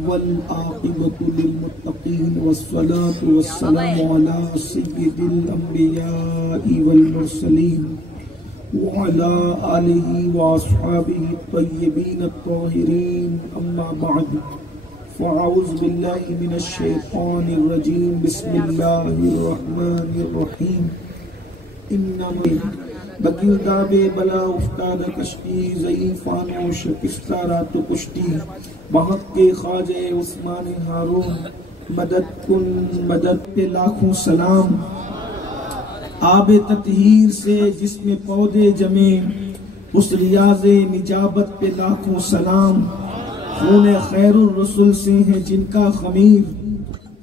والعاقبۃ للمتقین والصلاة والسلام علی سید الانبیاء والمرسلین وعلی آلہ واصحابہ الطیبین الطاہرین اما بعد فاعوذ باللہ من الشیطان الرجیم بسم اللہ الرحمن الرحیم انما بگیردہ بے بلا افتاد کشتی ضعیفان و شکستہ رات و کشتی بحق کے خواجہ عثمان ہارون مدد کن مدد پہ لاکھوں سلام آب تطہیر سے جس میں پودے جمے اس ریاض نجابت پہ لاکھوں سلام خون خیر الرسول سے ہے جن کا خمیر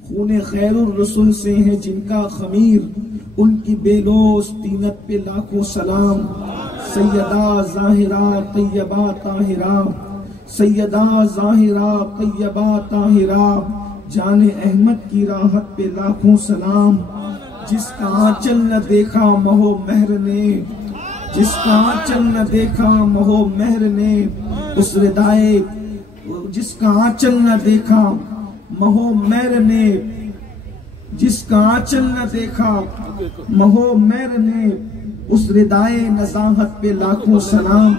خون خیر الرسول سے ہے جن کا خمیر ان کی بے لوث طینت پہ لاکھوں سلام سیدہ ظاہرہ طیبہ طاہرہ سیدہ ظاہرہ طیبہ طاہرہ جان احمد کی راحت پہ لاکھوں سلام جس کا آنچل نہ دیکھا مہو مہر نے جس کا آنچل نہ دیکھا مہو مہر نے اس ردائے جس کا آنچل نہ دیکھا مہو مہر نے جس کا آنچل نہ دیکھا مہو مہر نے اس ردائے نزاہت پہ لاکھوں سلام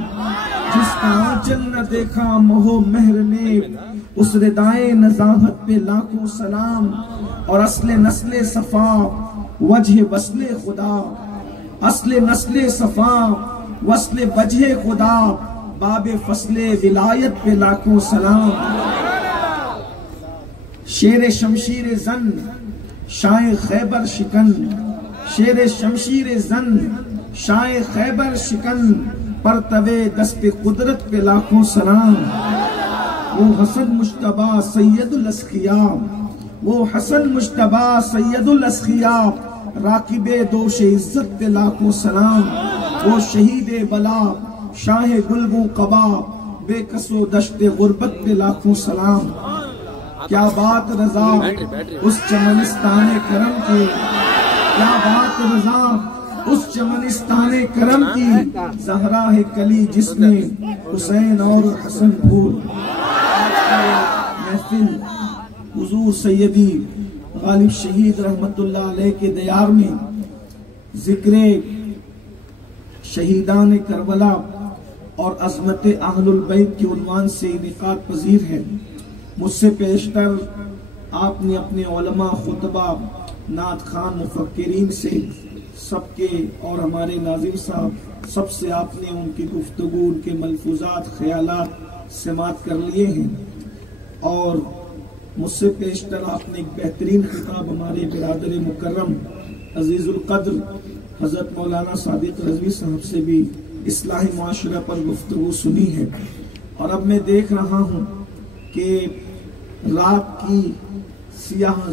جس کا آنچل نہ دیکھا مہو مہر نے اس ردائے نزاہت پہ لاکھوں سلام اور اصل نسل صفا وجہ وصل خدا اصل نسل صفا وصل وجہ خدا باب فصل ولایت پہ لاکھوں سلام شیر شمشیر زن شائع خیبر شکن شیر شمشیر زن شائع خیبر شکن پرتوے دست قدرت پہ لاکھوں سلام وہ حسن مجتبیٰ سید الاسخیاء وہ حسن مجتبیٰ سید الاسخیاء راکب دوش عزت پہ لاکھوں سلام وہ شہید بلا شاہ گلبو قبا بے کس و دشت غربت پہ لاکھوں سلام کیا بات رضا اس چمنستان کرم کی کیا بات رضا اس چمنستان کرم کی زہرا ہے کلی جس نے حسین اور حسن پھول محفل حضور سیدی غالب شہید رحمت اللہ علیہ کے دیار میں ذکر شہیدان کربلا اور عظمت اہل البیت کے عنوان سے انعقاد پذیر ہے مجھ سے پیشتر آپ نے اپنے علماء خطبہ نعت خوان مفکرین سے سب کے اور ہمارے ناظر صاحب سب سے آپ نے ان کی گفتگو ان کے ملفوظات خیالات سماعت کر لیے ہیں اور مجھ سے پیشتر آپ نے ایک بہترین خطاب ہمارے برادر مکرم عزیز القدر حضرت مولانا صادق رضوی صاحب سے بھی اصلاح معاشرہ پر گفتگو سنی ہے اور اب میں دیکھ رہا ہوں کہ رات کی سیاہ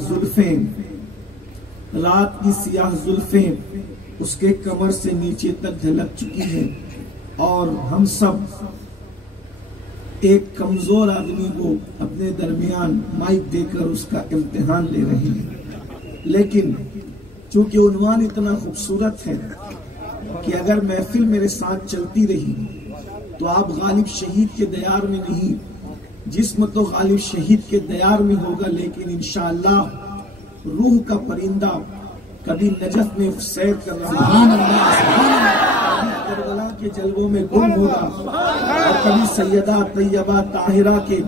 زلفیں اس کے کمر سے نیچے تک جھلک چکی ہیں اور ہم سب ایک کمزور آدمی کو اپنے درمیان مائک دے کر اس کا امتحان لے رہے ہیں لیکن چونکہ عنوان اتنا خوبصورت ہے کہ اگر محفل میرے ساتھ چلتی رہی تو آپ غالب شہید کے دیار میں نہیں جسم تو غالب شہید کے دیار میں ہوگا لیکن انشاءاللہ روح کا پرندہ کبھی نجف میں سیر کر رہا کبھی کربلا کے جلووں میں گم ہوگا اور کبھی سیدہ طیبہ طاہرہ کے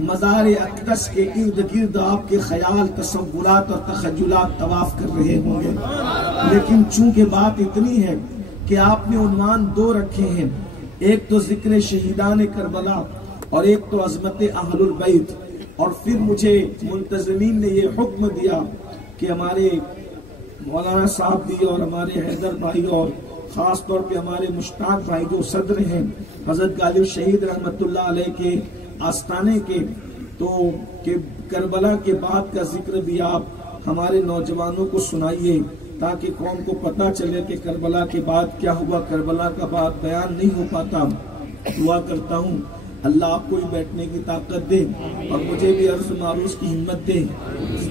مزار اقدس کے ارد گرد آپ کے خیال تصورات اور تخیلات طواف کر رہے ہوں گے لیکن چونکہ بات اتنی ہے کہ آپ نے عنوان دو رکھے ہیں ایک تو ذکر شہیدان کربلا اور ایک تو عظمت اہل البیت اور پھر مجھے منتظمین نے یہ حکم دیا کہ ہمارے مولانا صاحب بھی اور ہمارے حیدر بھائی اور خاص طور پہ ہمارے مشتاق بھائی جو صدر ہیں حضرت غالب شہید رحمت اللہ علیہ کے آستانے کے تو کہ کربلا کے بعد کا ذکر بھی آپ ہمارے نوجوانوں کو سنائیے تاکہ قوم کو پتہ چلے کہ کربلا کے بعد کیا ہوا کربلا کا بعد بیان نہیں ہو پاتا دعا کرتا ہوں اللہ آپ کو ہی بیٹھنے کی طاقت دے اور مجھے بھی عرض معروض کی ہمت دے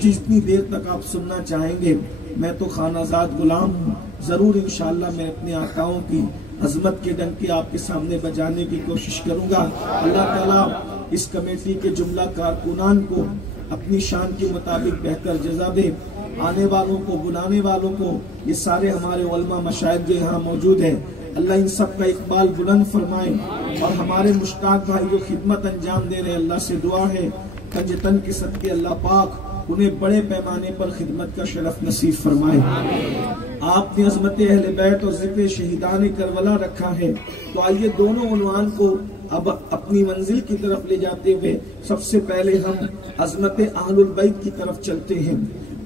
جتنی دیر تک آپ سننا چاہیں گے. میں تو خانہ زاد غلام ہوں، ضرور انشاءاللہ میں اپنے آقاؤں کی عظمت کے ڈنکے آپ کے سامنے بجانے کی کوشش کروں گا. اللہ تعالیٰ اس کمیٹی کے جملہ کارکنان کو اپنی شان کے مطابق بہتر جزا دے. آنے والوں کو، بلانے والوں کو، یہ سارے ہمارے علماء مشاہد جو یہاں موجود ہیں، اللہ ان سب کا اقبال بلند فرمائے. اور ہمارے مشتاق بھائی جو خدمت انجام دے رہے، اللہ سے دعا ہے کنج تن کے صدقے اللہ پاک انہیں بڑے پیمانے پر خدمت کا شرف نصیب فرمائے. آپ نے عظمت اہل بیت اور ذکر شہیدان کربلا رکھا ہے، تو آئیے دونوں عنوان کو اب اپنی منزل کی طرف لے جاتے ہوئے سب سے پہلے ہم عظمت اہل البیت کی طرف چلتے ہیں.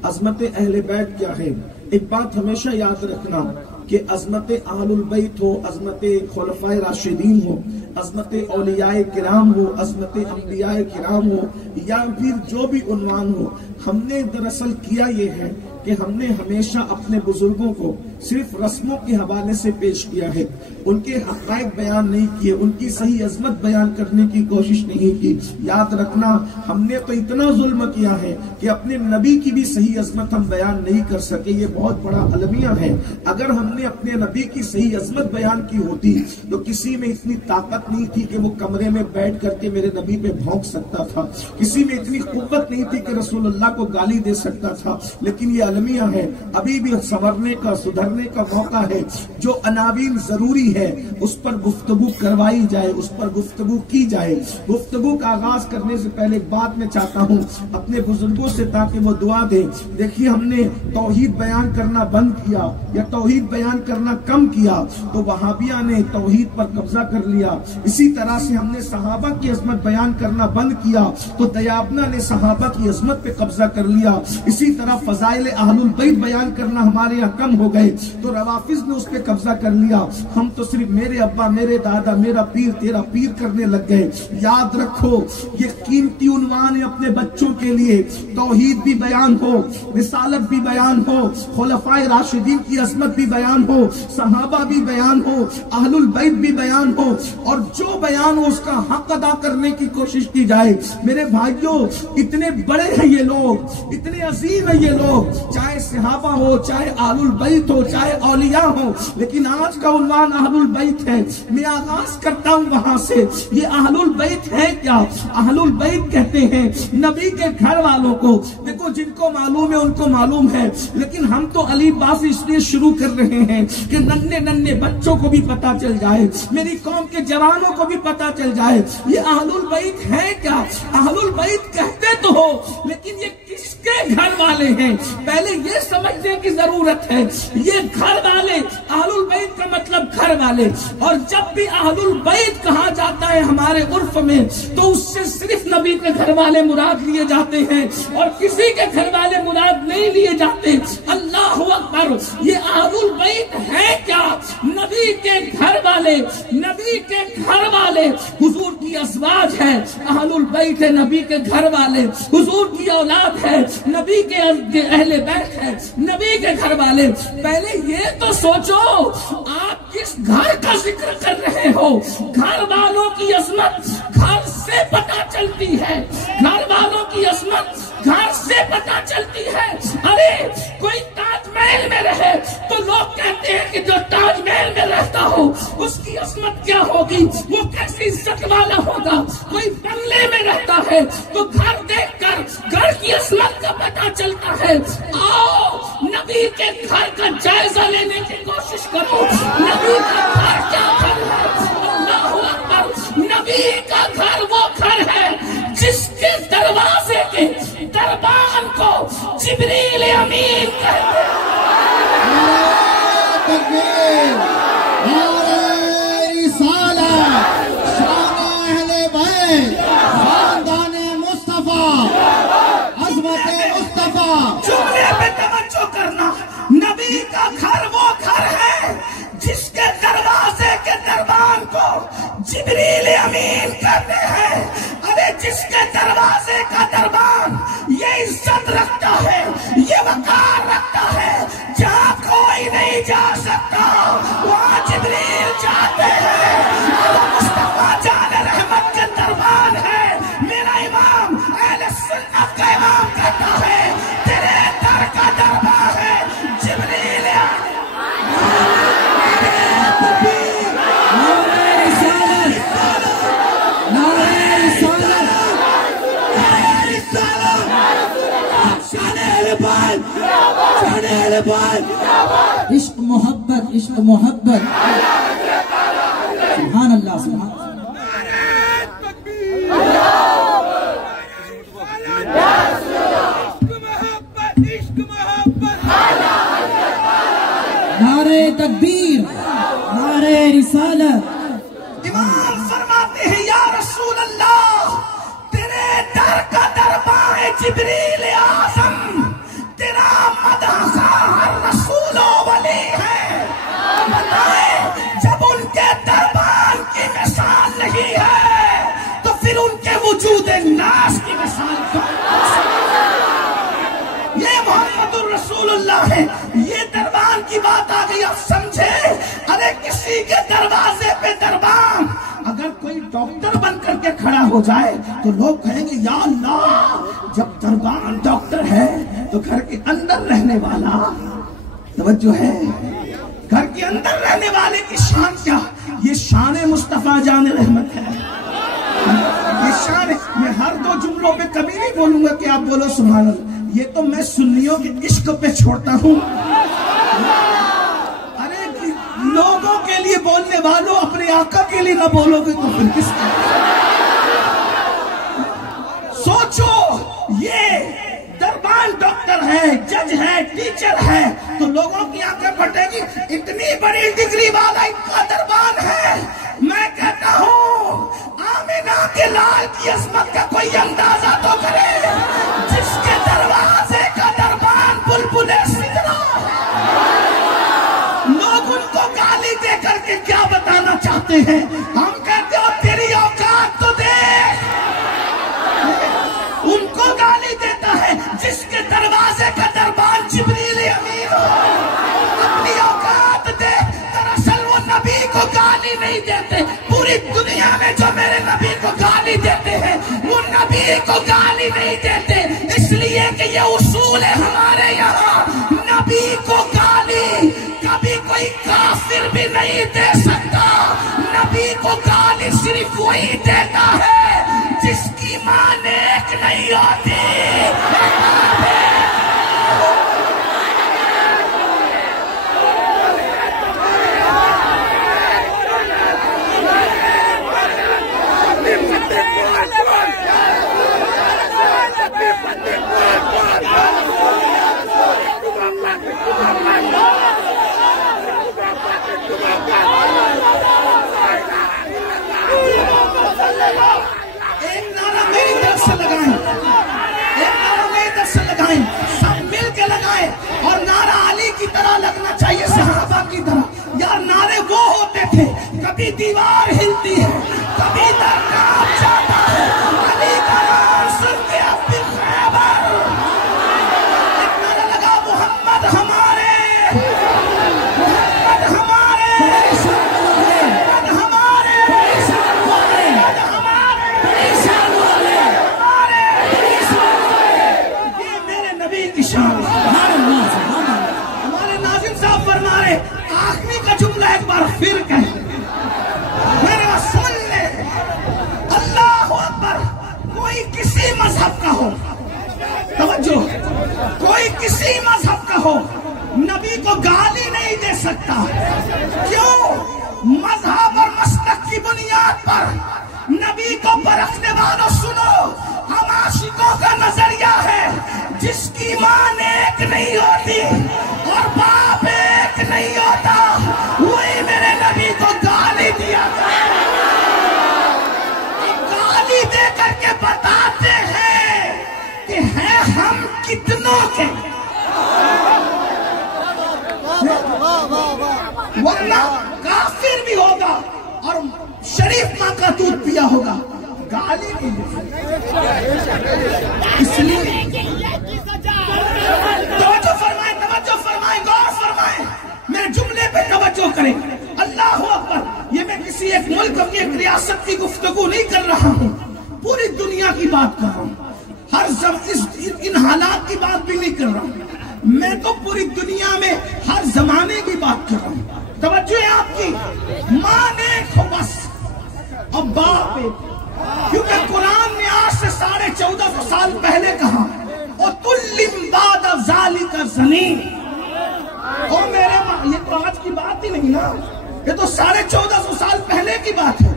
عظمت اہل بیت کیا ہے؟ ایک بات ہمیشہ یاد رکھنا کہ عظمت اہل البیت ہو، عظمت خلفاء راشدین ہو، عظمت اولیاء کرام ہو، عظمت انبیاء کرام ہو، یا پھر جو بھی عنوان ہو، ہم نے دراصل کیا یہ ہے کہ ہم نے ہمیشہ اپنے بزرگوں کو صرف رسموں کے حوالے سے پیش کیا ہے، ان کے حقائق بیان نہیں کیے، ان کی صحیح عظمت بیان کرنے کی کوشش نہیں کی. یاد رکھنا ہم نے تو اتنا ظلم کیا ہے کہ اپنے نبی کی بھی صحیح عظمت ہم بیان نہیں کر سکے. یہ بہت بڑا المیہ ہے. اگر ہم نے اپنے نبی کی صحیح عظمت بیان کی ہوتی تو کسی میں اتنی طاقت نہیں تھی کہ وہ کمرے میں بیٹھ کر کے میرے نبی پہ بھونک سکتا تھا، کسی میں اتنی قوت نہیں تھی کہ رسول اللہ کو گالی دے سکتا تھا. لیکن یہ المیہ ہے، ابھی بھی سنورنے کا، سدھرنے کا موقع ہے. جو عناوین ضروری ہے اس پر گفتگو کروائی جائے، اس پر گفتگو کی جائے. گفتگو کا آغاز کرنے سے پہلے ایک بات میں چاہتا ہوں اپنے بزرگوں سے تاکہ وہ دعا دیں. دیکھیے ہم نے توحید بیان کرنا بند کیا یا توحید بیان کرنا کم کیا تو وہابیہ نے توحید پر قبضہ کر لیا. اسی طرح سے ہم نے صحابہ کی عظمت بیان کرنا بند کیا تو دیابنا نے صحابہ کی عظمت پہ قبضہ کر لیا. اسی طرح فضائل اہل البیت بیان کرنا ہمارے یہاں کم ہو گئے تو روافظ نے اس پہ قبضہ کر لیا. ہم تو صرف میرے ابا، میرے دادا، میرا پیر، تیرا پیر کرنے لگ گئے. یاد رکھو یہ قیمتی عنوان ہے اپنے بچوں کے لیے. توحید بھی بیان ہو، رسالت بھی بیان ہو، خلفائے راشدین کی عظمت بھی بیان ہو، صحابہ بھی بیان ہو، اہل البیت بھی بیان ہو، اور جو بیان ہو اس کا حق ادا کرنے کی کوشش کی جائے. میرے بھائیوں اتنے بڑے ہیں یہ لوگ، اتنے عظیم ہیں یہ لوگ، چاہے صحابہ ہو، چاہے اہل البیت ہو، چاہے اولیاء ہو، لیکن آج کا عنوان اہل البیت ہے. میں آغاز کرتا ہوں وہاں سے. یہ اہل البیت ہے کیا؟ اہل البیت کہتے ہیں نبی کے گھر والوں کو. دیکھو جن کو معلوم ہے ان کو معلوم ہے، لیکن ہم تو علی باز اس لیے شروع کر رہے ہیں کہ ننھے ننھے بچوں کو بھی پتا چل جائے، میری قوم کے جوانوں کو بھی پتا چل جائے یہ اہل البیت ہے کیا. اہل البیت کہتے تو ہو لیکن یہ کس کے گھر والے ہیں پہلے یہ سمجھنے کی ضرورت ہے. یہ گھر والے، اہل البیت کا مطلب گھر والے. اور جب بھی اہل البیت کہا جاتا ہے ہمارے عرف میں تو اس سے صرف نبی کے گھر والے مراد لیے جاتے ہیں اور کسی کے گھر والے مراد نہیں لیے جاتے. اللہ اکبر. یہ اہل البیت ہے کیا؟ نبی کے گھر والے، نبی کے گھر والے. حضور کی ازواج ہے، اہل البیت ہے نبی کے گھر والے. حضور کی اولاد ہے، نبی کے اہل بیت ہے، نبی کے گھر والے. پہلے یہ تو سوچو آپ کس گھر کا ذکر کر رہے ہو. گھر والوں کی عظمت گھر سے پتا چلتی ہے، گھر والوں کی عظمت گھر سے پتا چلتی ہے. ارے کوئی تاج محل میں رہے تو لوگ کہتے ہیں کہ جو تاج محل میں رہتا ہو اس کی عظمت کیا ہوگی، وہ کیسی عزت والا ہوگا. کوئی بنگلے میں رہتا ہے تو گھر دیکھ کر گھر کی عظمت کا پتا چلتا ہے. آؤ نبی کے گھر کا جائزہ لینے کی کوشش کرو. نبی کا گھر کیا گھر ہے؟ اللہ اکبر. نبی کا گھر وہ گھر ہے جس کے دروازے کے دربان کو جبریل امین کہتے ہیں. جملے پہ توجہ کرنا. نبی کا گھر وہ گھر ہے جس کے دروازے کے دربان کو جبریل امین کرتے ہیں. ارے جس کے دروازے کا دربان یہ عزت رکھتا ہے، یہ وقار رکھتا ہے، جہاں کوئی نہیں جا سکتا وہاں جبریل جاتے ہیں. مصطفیٰ جان رحمت کے دربان ہے. میرا امام اہل سنت کا امام کہتا ہے پاک، چاہنے والے پاک، عشق محبت، عشق محبت، سبحان اللہ، سبحان اللہ۔ نعرہ تکبیر، نعرہ رسالت۔ امام فرماتے ہیں یا رسول اللہ، تیرے در کا دربار جبریل اعظم، تیرا مدح ہر رسول و ولی ہے، بتائے جب ان کے دربار کی مثال نہیں ہے تو پھر ان کے وجود ناس کی مثال کون؟ یہ محمد الرسول اللہ ہے۔ یہ دربان کی بات آ گئی، آپ سمجھے؟ ارے کسی کے دروازے پہ دربان اگر کوئی ڈاکٹر بن کر کے کھڑا ہو جائے تو لوگ کہیں گے یا اللہ، جب دربان ڈاکٹر ہے تو گھر کے اندر رہنے والا، توجہ ہے، گھر کے اندر رہنے والے کی شان کیا؟ یہ شان مصطفیٰ جان رحمت ہے، یہ شان ہے۔ میں ہر دو جملوں پہ کبھی نہیں بولوں گا کہ آپ بولو سبحان اللہ، یہ تو میں سنیوں کے عشق پہ چھوڑتا ہوں۔ ارے لوگوں کے لیے بولنے والوں، اپنے آقا کے لیے نہ بولو گے تو پھر کس کا؟ سوچو، یہ دربان ڈاکٹر ہے، جج ہے، ٹیچر ہے تو لوگوں کی آنکھیں پھٹے گی، اتنی بڑی ڈگری والا ان کا دربان ہے۔ میں کہتا ہوں آمینہ کے لال کی عظمت کا کوئی اندازہ تو کرے، جس کے دروازے کا دربان بلبل سدرا ہے۔ لوگ ان کو گالی دے کر کے کیا بتانا چاہتے ہیں؟ ہم کہتے ہو تیری اوقات تو دیکھ، ان کو گالی دیتا ہے جس کے دروازے کا دربان جبریل امین ہو۔ اپنی اوقات دیکھ، دراصل وہ نبی کو گالی نہیں دیتے۔ پوری دنیا میں جو میرے نبی کو گالی دیتے ہیں وہ نبی کو گالی نہیں دیتے، اس لیے کہ یہ اصول ہے ہمارے یہاں، نبی کو گالی کبھی کوئی کافر بھی نہیں دے سکتا۔ نبی کو گالی صرف وہی دیتا ہے جس کی ماں نیک نہیں ہوتی۔ ایک نعرہ میری طرف سے لگائیں، ایک نعرہ میری طرف سے لگائیں، سب مل کے لگائیں، اور نعرہ علی کی طرح لگنا چاہیے، صحابہ کی طرح۔ یار نعرے وہ ہوتے تھے، کبھی دیوار ہلتی ہے، کبھی در کانپ جاتا ہے، علی کا نام سن کے اب بھی خیبر۔ ایک نعرہ لگا محمد ہمارے، محمد ہمارے، محمد ہمارے، ہمارے ناظم صاحب فرما رہے، آخری کا جملہ ایک بار پھر کہیں، میرے بات سن لے، اللہ اکبر۔ کوئی کسی مذہب کا ہو، توجہ، کوئی کسی مذہب کا ہو، نبی کو گالی نہیں دے سکتا۔ کیوں؟ مذہب اور مسلک کی بنیاد پر نبی کو پرکھنے والوں سنو، ہم عاشقوں کا نظریہ ہے جس کی ماں نیک نہیں ہوتی اور باپ ایک نہیں ہوتا، وہی میرے نبی کو گالی دیا کرے۔ گالی دے کر کے بتاتے ہیں کہ ہیں ہم کتنوں کے، ورنہ کافر بھی ہوگا اور شریف ماں کا دودھ پیا ہوگا، گالی نہیں دے۔ اس لیے توجہ فرمائیں، غور فرمائیں، میرے جملے پہ توجہ کریں۔ اللہ اکبر، یہ میں کسی ایک ملک کی ایک ریاست کی گفتگو نہیں کر رہا ہوں، پوری دنیا کی بات کر رہا ہوں، ان حالات کی بات بھی نہیں کر رہا ہوں، میں تو پوری دنیا میں ہر زمانے کی بات کر رہا ہوں۔ توجہ ہے آپ کی، ماں نیک ہو بس، اور باپ ایک، کیونکہ قرآن نے آج سے 1450 سال پہلے کہا وَتُلِّمْ بَعْدَ ذَلِكَ زَنِيمٌ۔ او میرے ماں، یہ تو آج کی بات ہی نہیں نا، یہ تو 1450 سال پہلے کی بات ہے۔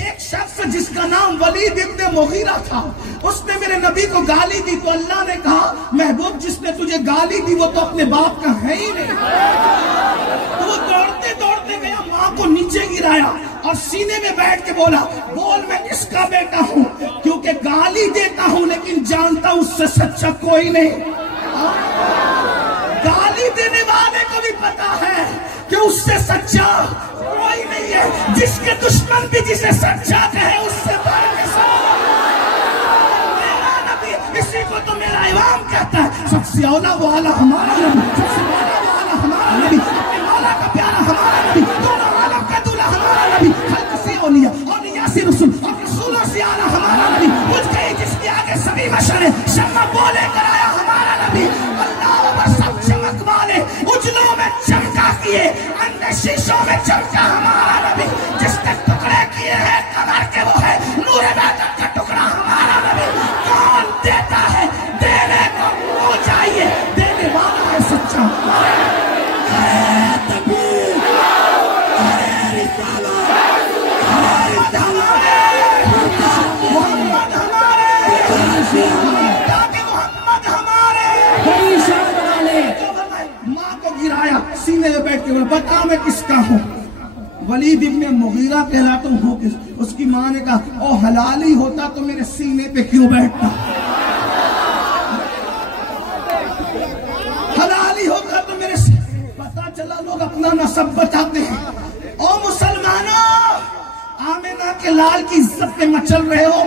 ایک شخص جس کا نام ولید ابن مغیرہ تھا، اس نے میرے نبی کو گالی دی تو اللہ نے کہا محبوب جس نے تجھے گالی دی وہ تو اپنے باپ کا ہے ہی نہیں۔ تو وہ دوڑتے دوڑتے گیا، ماں کو نیچے گرایا اور سینے میں بیٹھ کے بولا بول میں کس کا بیٹا ہوں، کیونکہ گالی دیتا ہوں لیکن جانتا اس سے سچا کوئی نہیں۔ گالی دینے والے کو بھی پتا ہے کہ اس سے سچا کوئی نہیں ہے، جس کے دشمن بھی جسے سچا کہے اس سے بڑھ کے میرا نبی، اسی کو تو میرا امام کہتا ہے سب سے اولا والا ہمارا نبی، سب سے اولا والا ہمارا نبی، اپنے مولا کا پیارا ہمارا نبی، دونوں عالم کا دولہ ہمارا نبی، خلق سے اولیاء، اولیاء سے رسول اور رسولوں سے اعلیٰ ہمارا نبی، مجھ گئی جس کے آگے سبھی مشرے شمع بولے کرایا ہمارا نبی، اللہ پر سب چمک والے اجلوں میں چمکا کیے، اندر شیشوں میں چمکا ہمارا نبی، جس نے ٹکڑے کیے ہیں کمر کے وہ ہے نور بیدت کا ٹکڑا ہمارا نبی۔ کون دیتا ہے دینے کو ہو جائیے، دینے والا ہے سچا۔ محمد ہمارے ماں کو گرایا، سینے میں بیٹھ کے بولا بتا میں کس کا ہوں، ولید ابن مغیرہ کہلاتا ہوں کس۔ اس کی ماں نے کہا او حلال ہی ہوتا تو میرے سینے پہ کیوں بیٹھتا، حلال ہی ہوتا تو میرے پتا چلا لوگ اپنا نسب بتاتے ہیں۔ او مسلمانوں، آمنہ کے لال کی عزت پہ مچل رہے ہو۔